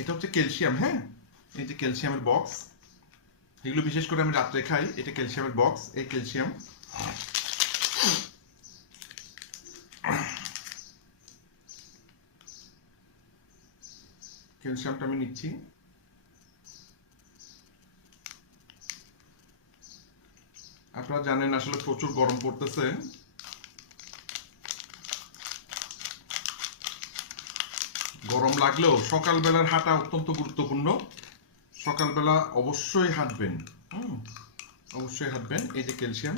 এটা হচ্ছে ক্যালসিয়াম। হ্যাঁ, এই যে ক্যালসিয়ামের বক্স, এগুলো বিশেষ করে আমি রাত্রে খাই। এটা ক্যালসিয়ামের বক্স, এই ক্যালসিয়াম। ক্যালসিয়ামটা আমি নিচ্ছি। আপনারা জানেন আসলে প্রচুর গরম পড়তেছে। গরম লাগলেও সকালবেলার হাঁটা অত্যন্ত গুরুত্বপূর্ণ। সকালবেলা অবশ্যই হাঁটবেন, অবশ্যই হাঁটবেন। এই যে ক্যালসিয়াম,